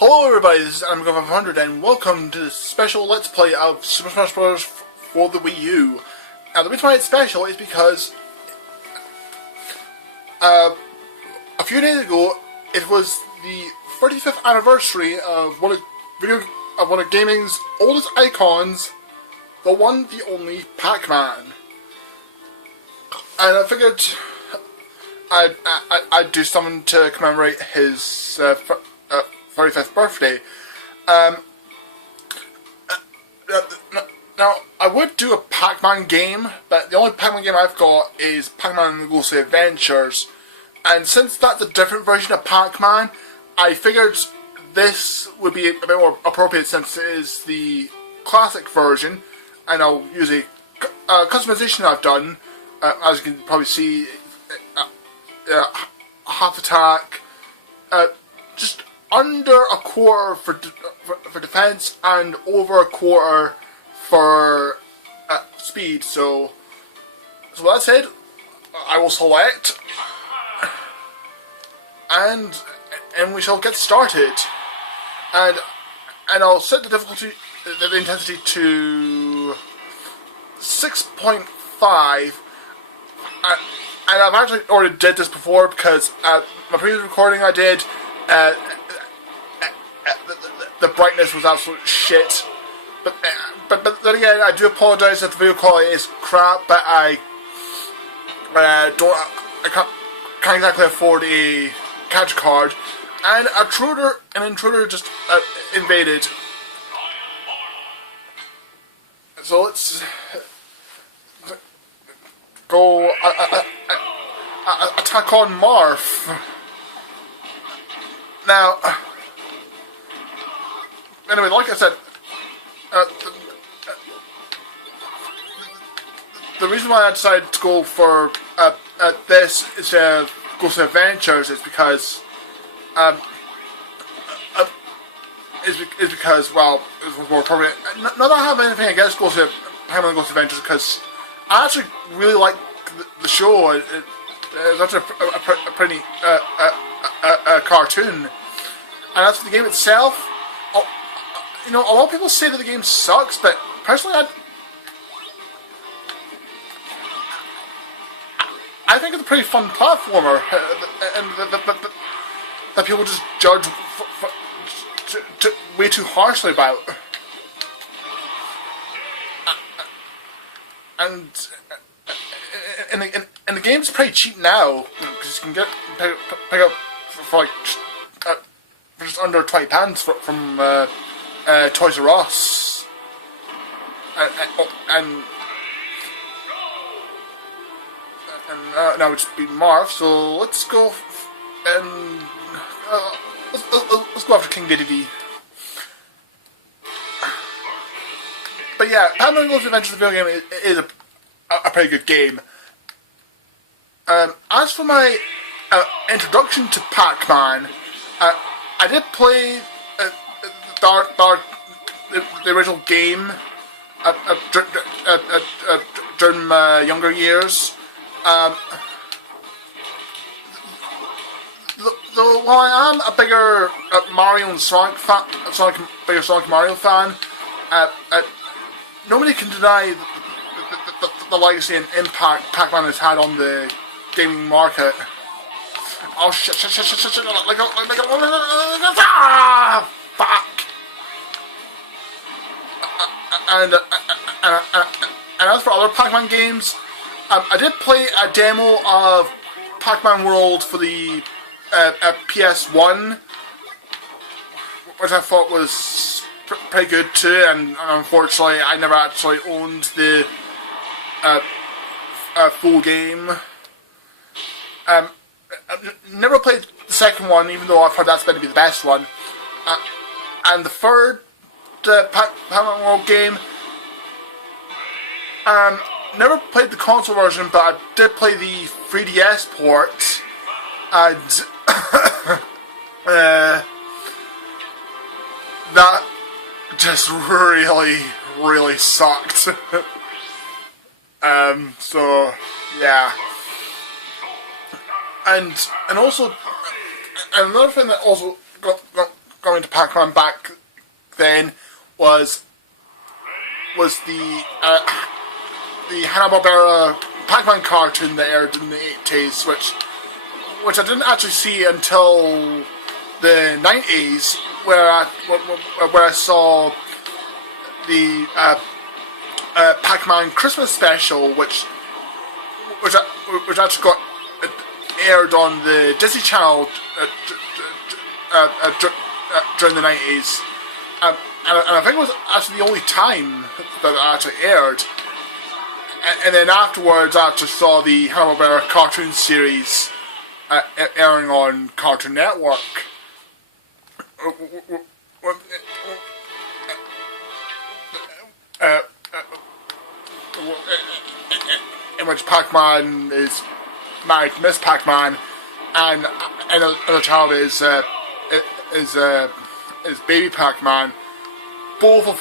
Hello everybody, this is Animegod500 and welcome to this special Let's Play of Super Smash Bros. For the Wii U. Now the reason why it's special is because a few days ago it was the 35th anniversary of one of gaming's oldest icons, the one, the only Pac-Man. And I figured I'd do something to commemorate his 35th birthday. Now, I would do a Pac-Man game, but the only Pac-Man game I've got is Pac-Man and the Ghostly Adventures. And since that's a different version of Pac-Man, I figured this would be a bit more appropriate since it is the classic version. And I'll use a customization I've done. As you can probably see, half attack, just under a quarter for defense and over a quarter for speed. So with that said, I will select, and we shall get started. And I'll set the difficulty, the intensity to 6.5. And I've actually already did this before because my previous recording I did, the brightness was absolute shit. But then again, I do apologise if the video quality is crap, but I can't exactly afford a capture card, and an intruder just invaded. So let's go attack on Marth. Now, anyway, like I said, the reason why I decided to go for this instead of Ghostly Adventures is because well, it was more appropriate. Not that I have anything against Ghostly Adventures, because I actually really like the show. It's actually a pretty cartoon. And as for the game itself, you know, a lot of people say that the game sucks, but personally, I think it's a pretty fun platformer, and that people just judge way too harshly about. And the game's pretty cheap now, because you can pick up for like for just under £20 from Toys R Us, and now it's beat Marth. So let's go and let's go after King Dedede. But yeah, Pac-Man World Adventures, the video game, is a pretty good game. As for my introduction to Pac-Man, I did play the original game during my younger years. Though while I am a bigger Mario and Sonic fan, bigger Sonic and Mario fan, nobody can deny the legacy and impact Pac-Man has had on the gaming market. Oh shit! Fuck! And as for other Pac-Man games, I did play a demo of Pac-Man World for the PS1, which I thought was pretty good too, and unfortunately I never actually owned the full game. I've never played the second one, even though I've heard that's meant to be the best one. And the third Pac-Man World game, never played the console version, but I did play the 3DS port, and that just really sucked. So yeah. And also, another thing that also got going to Pac-Man back then was the Hanna-Barbera Pac-Man cartoon that aired in the 80s, which I didn't actually see until the 90s, where I saw the Pac-Man Christmas special, which actually got aired on the Disney Channel during the 90s, and I think it was actually the only time that it actually aired. And then afterwards, I actually saw the Hanna-Barbera cartoon series airing on Cartoon Network. In which Pac-Man is married to Miss Pac-Man, and the child is Baby Pac-Man, both of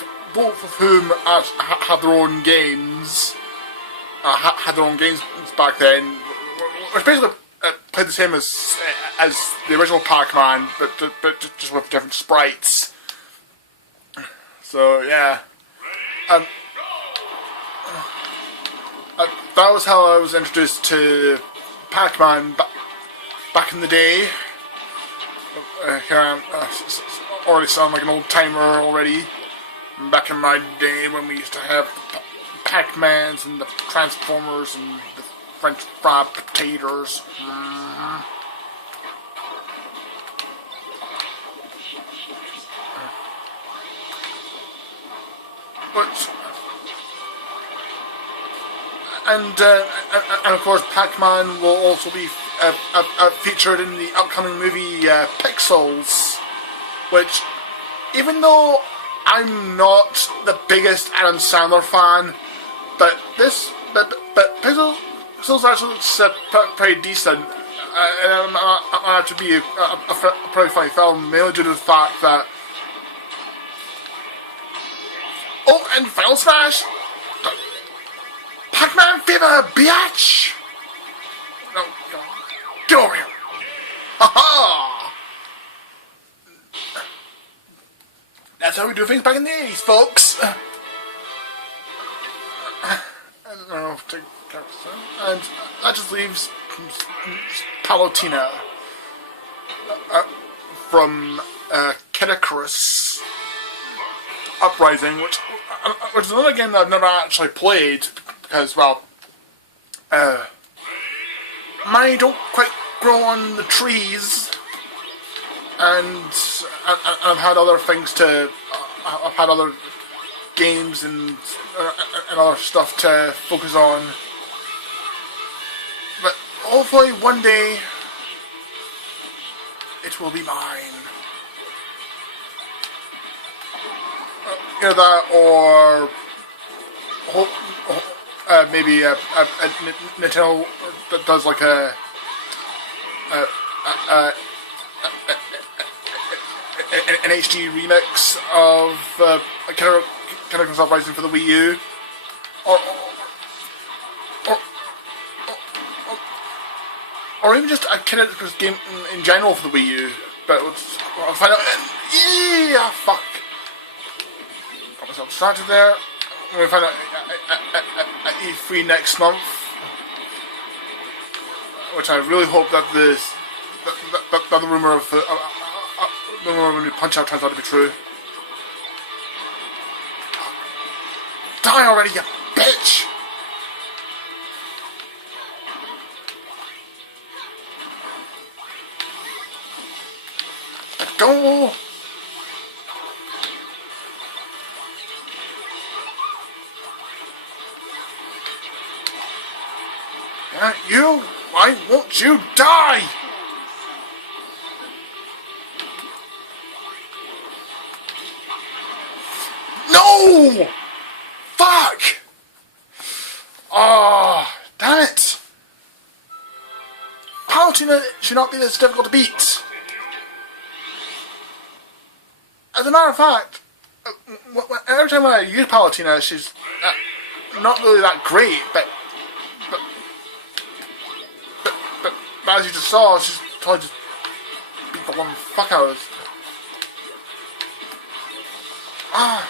whom have their own games. Had their own games back then, which basically played the same as the original Pac-Man, but just with different sprites. So yeah, that was how I was introduced to Pac-Man back in the day. Here I am, already sound like an old timer already. Back in my day when we used to have the Pac-Mans and the Transformers and the French fried potatoes. And of course, Pac-Man will also be featured in the upcoming movie Pixels, which, even though I'm not the biggest Adam Sandler fan, but Pixels actually looks pretty decent, and it to be a pretty funny film, mainly due to the fact that. Oh, and Final Smash! Pac-Man fever, biatch! No, get over here! Ha-ha! That's how we do things back in the 80s, folks! I don't know if to and that just leaves Palutena from Kid Icarus Uprising, which is another game that I've never actually played because, well, mine don't quite grow on the trees, and I've had other things to. I've had other games and other stuff to focus on. But hopefully one day it will be mine. Either that or maybe a Nintendo that does like an HD remix of Kid Icarus Uprising for the Wii U, or even just a Kid Icarus game in general for the Wii U. But I'll find out. Yeah, fuck. Got myself started there. I'm gonna find out at E3 next month, which I really hope that the rumor of the rumor of a Punch Out turns out to be true. Die already, you bitch! Go! You? Why won't you die? No! Fuck! Oh, damn it! Palutena should not be this difficult to beat. As a matter of fact, every time I use Palutena, she's not really that great, but as you just saw, she's totally just beat the one fuck out of Ah!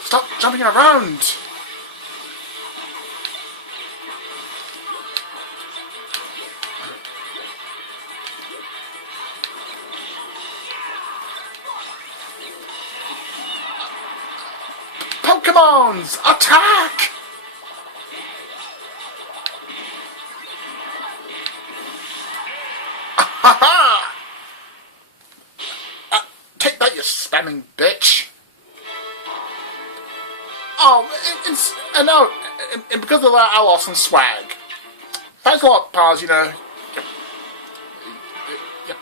Stop jumping around! Pokemons! Attack! Ha! Take that, you spamming bitch! Oh, and no, and because of that, I lost some swag. Thanks a lot, pals, you know. Yep.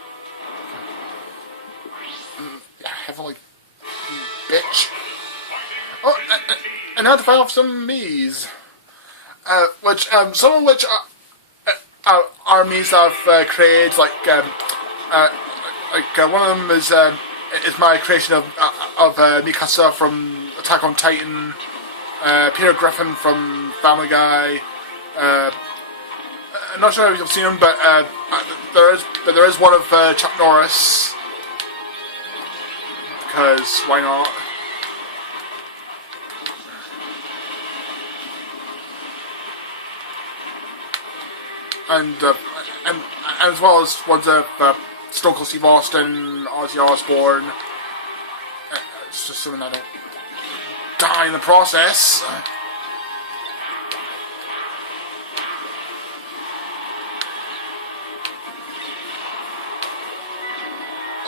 Yeah, heavily, bitch. Oh, and now to fight off some Miis. Some of which are Miis I've created, like one of them is my creation of Mikasa from Attack on Titan, Peter Griffin from Family Guy. I'm not sure if you've seen him, but there is one of Chuck Norris, because why not? And as well as ones of Stone Cold Steve Austin, Ozzy Osbourne. It's just something I don't die in the process.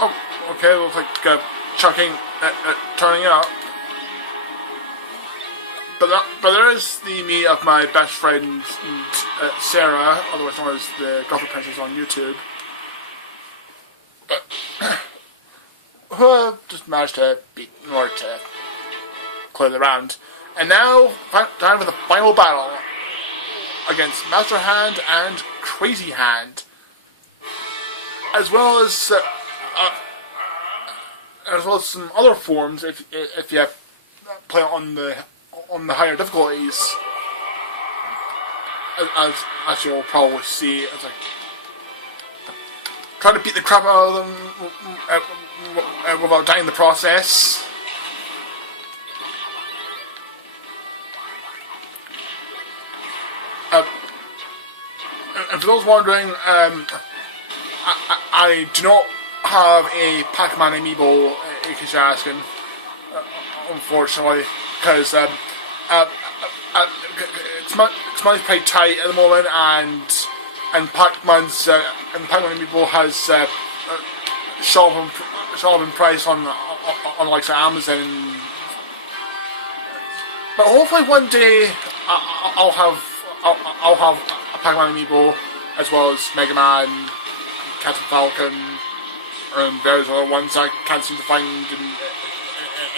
Oh, okay, looks like chucking, turning it up. But there is the me of my best friend Sarah, otherwise known as the Golfer Princess on YouTube, but who have just managed to beat in order to clear the round. And now, time for the final battle against Master Hand and Crazy Hand, as well as some other forms if you play on the higher difficulties, as you'll probably see, as I try to beat the crap out of them without dying in the process. And for those wondering, I do not have a Pac-Man amiibo, in case you're asking, unfortunately, because it's money's pretty tight at the moment, and Pac-Man's Pac-Man amiibo has shot up in price on like Amazon. But hopefully one day I'll have a Pac-Man amiibo, as well as Mega Man, Captain Falcon, and various other ones I can't seem to find in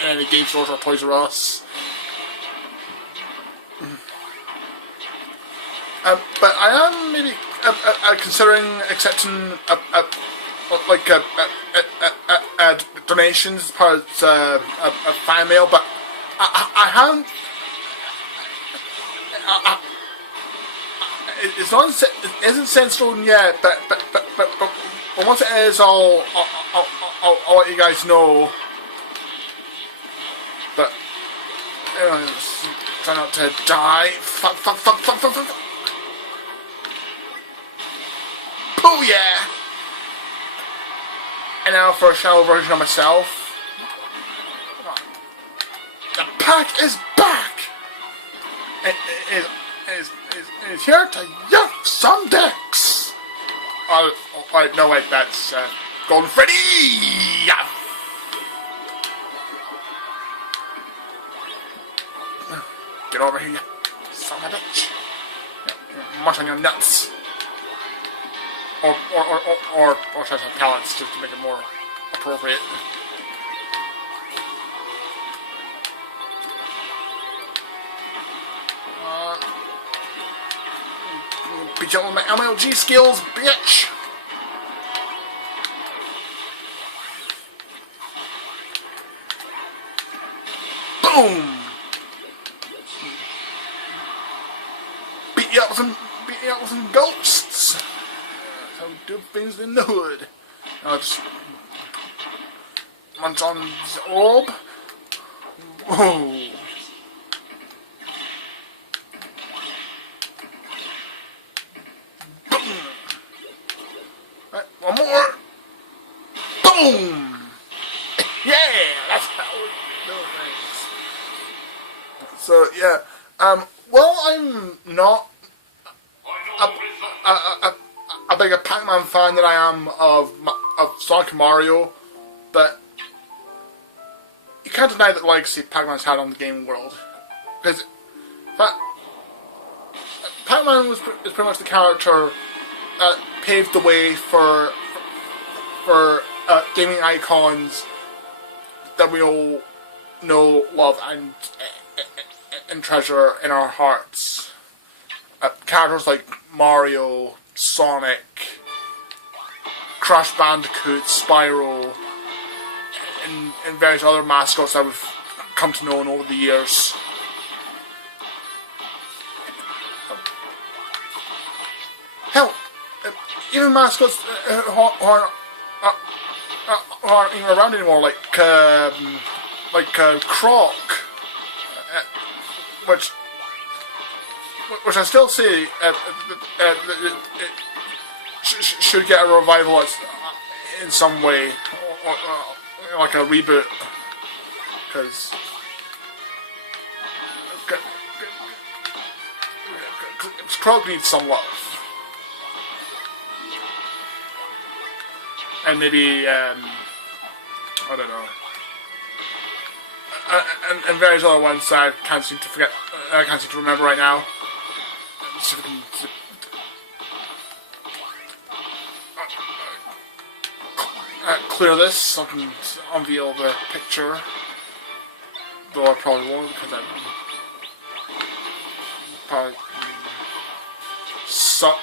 any game stores or Toys R Us. But I am maybe considering accepting donations as part of a fan mail, but I haven't. It isn't set in stone yet, but once it is, I'll let you guys know. But anyways, try not to die. Fuck. Oh yeah! And now for a shallow version of myself. The pack is back! It is here to yuck some dicks! Oh, wait, no wait, that's Golden Freddy! Yeah. Get over here, you son of a bitch. Munch on your nuts. Or should I say pellets, just to make it more appropriate. Beat you up with my MLG skills, bitch! Boom! Beat you up with some ghosts! How do things in the hood. Now just munch on the orb. Oh. Right, one more. Boom! Yeah, that's how we do things. So yeah, well, I'm not a bigger Pac-Man fan than I am of Sonic and Mario, but you can't deny the legacy Pac-Man's had on the gaming world. Because Pac-Man is pretty much the character that paved the way for gaming icons that we all know, love, and treasure in our hearts. Characters like Mario, Sonic, Crash Bandicoot, Spyro, and various other mascots that we've come to know over the years. Hell, even mascots who aren't even around anymore, like Croc, which I still say should get a revival in some way, or like a reboot, because Croc needs some love. And maybe, I don't know, and various other ones I can't seem to forget, I can't seem to remember right now. So we can clear this so I can unveil the picture, though I probably won't, because I probably suck.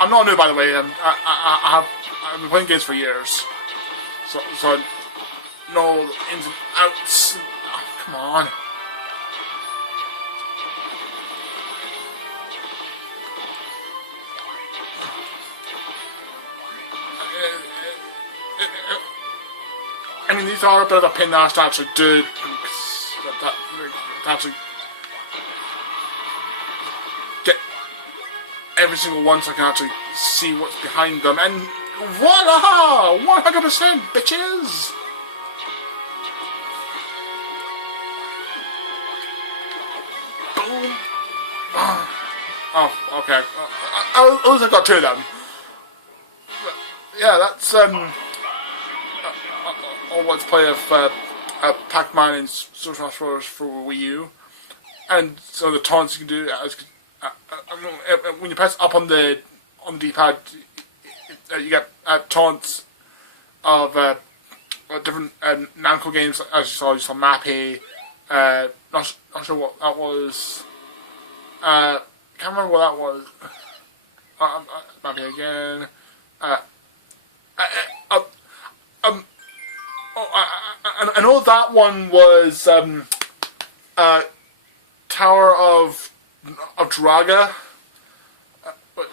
I'm not new, by the way. I've been playing games for years, so I know the ins and outs. Oh, come on. I mean, these are a bit of a pain in the ass to actually do, to actually get every single one so I can actually see what's behind them, and voila! 100% bitches! Boom! Oh, okay. At least I got two of them. But, yeah, that's, all let's play of Pac-Man and Super Smash Bros. For Wii U. And some of the taunts you can do, when you press up on the D-pad, you get taunts of different Namco games. As you saw Mappy. Not sure what that was. Can't remember what that was. Mappy again. I know that one was Tower of Draga. But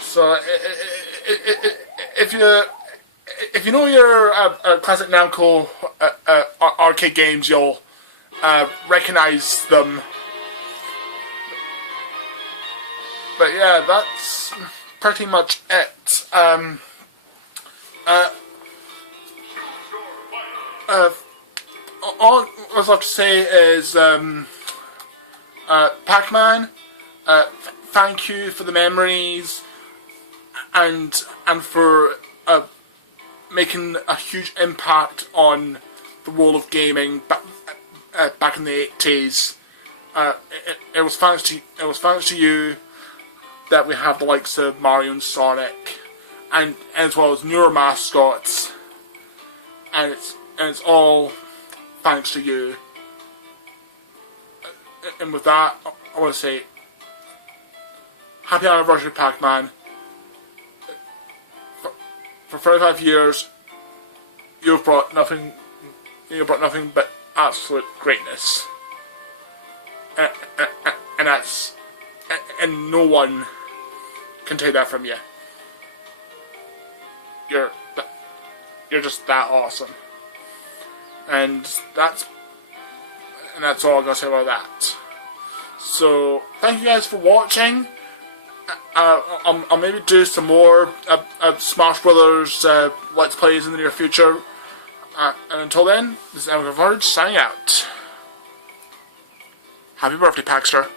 so if you know your classic Namco arcade games, you'll recognize them. But yeah, that's pretty much it. All I have to say is, Pac-Man, thank you for the memories, and for making a huge impact on the world of gaming back in the 80s. It was thanks to you that we have the likes of Mario and Sonic, and as well as newer mascots, and it's all thanks to you. And with that, I want to say, happy anniversary, Pac-Man. For 35 years, you've brought nothing but absolute greatness. And no one can take that from you. You're just that awesome. And that's all I'm gonna say about that. So thank you guys for watching. I'll maybe do some more Smash Brothers Let's Plays in the near future. And until then, this is Animegod500 signing out. Happy birthday, Paxter.